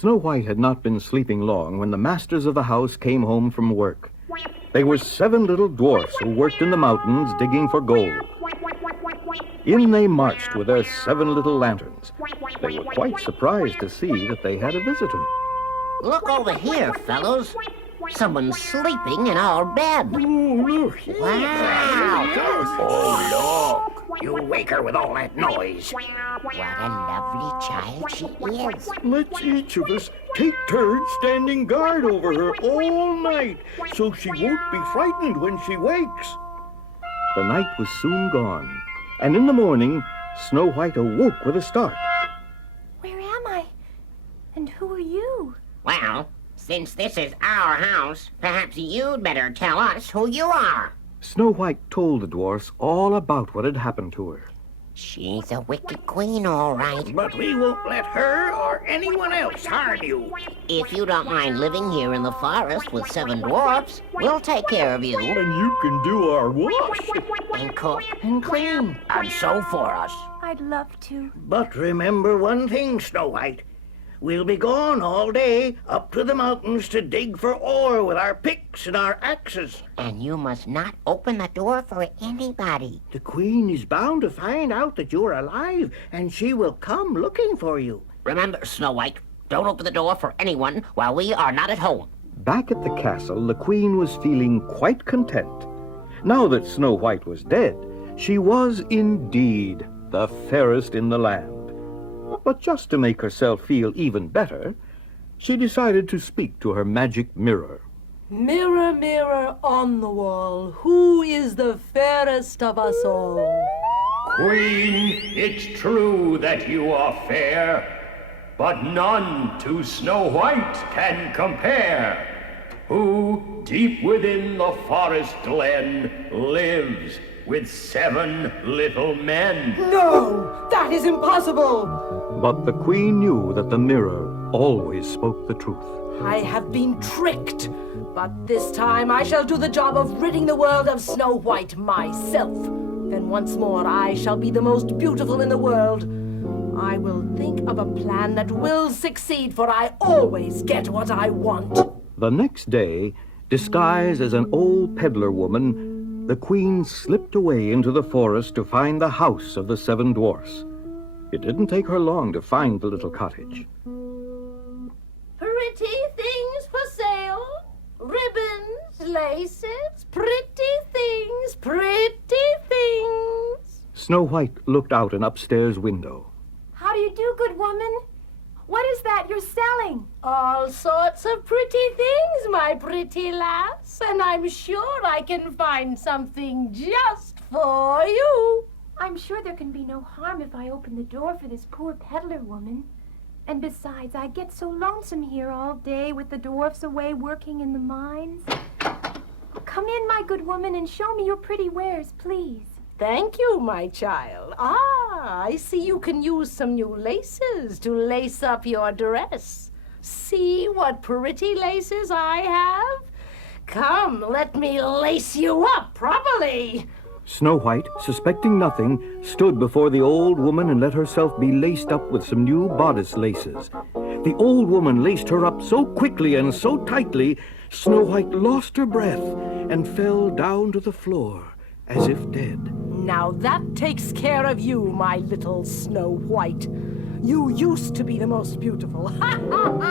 Snow White had not been sleeping long when the masters of the house came home from work. They were 7 little dwarfs who worked in the mountains digging for gold. In they marched with their 7 little lanterns. They were quite surprised to see that they had a visitor. Look over here, fellows. Someone's sleeping in our bed. Oh, look. Wow. Oh, look. You wake her with all that noise. What a lovely child she is. Let's each of us take turns standing guard over her all night, so she won't be frightened when she wakes. The night was soon gone, and in the morning, Snow White awoke with a start. Where am I? And who are you? Well, since this is our house, perhaps you'd better tell us who you are. Snow White told the dwarfs all about what had happened to her. She's a wicked queen, all right. But we won't let her or anyone else harm you. If you don't mind living here in the forest with 7 dwarfs, we'll take care of you. And you can do our wash. And cook and clean. And sew for us. I'd love to. But remember one thing, Snow White. We'll be gone all day up to the mountains to dig for ore with our picks and our axes. And you must not open the door for anybody. The queen is bound to find out that you're alive, and she will come looking for you. Remember, Snow White, don't open the door for anyone while we are not at home. Back at the castle, the queen was feeling quite content. Now that Snow White was dead, she was indeed the fairest in the land. But just to make herself feel even better, she decided to speak to her magic mirror. Mirror, mirror on the wall, who is the fairest of us all? Queen, it's true that you are fair, but none to Snow White can compare, who, deep within the forest glen, lives with 7 little men. No, that is impossible. But the queen knew that the mirror always spoke the truth. I have been tricked, but this time I shall do the job of ridding the world of Snow White myself. Then once more I shall be the most beautiful in the world. I will think of a plan that will succeed, for I always get what I want. The next day, disguised as an old peddler woman, the queen slipped away into the forest to find the house of the 7 dwarfs. It didn't take her long to find the little cottage. Pretty things for sale. Ribbons, laces, pretty things, pretty things. Snow White looked out an upstairs window. How do you do, good woman? What is that you're selling? All sorts of pretty things, my pretty lass, and I'm sure I can find something just for you. I'm sure there can be no harm if I open the door for this poor peddler woman. And besides, I get so lonesome here all day with the dwarfs away working in the mines. Come in, my good woman, and show me your pretty wares, please. Thank you, my child. Ah, I see you can use some new laces to lace up your dress. See what pretty laces I have? Come, let me lace you up properly. Snow White, suspecting nothing, stood before the old woman and let herself be laced up with some new bodice laces. The old woman laced her up so quickly and so tightly, Snow White lost her breath and fell down to the floor as if dead. Now that takes care of you, my little Snow White. You used to be the most beautiful. Ha ha ha!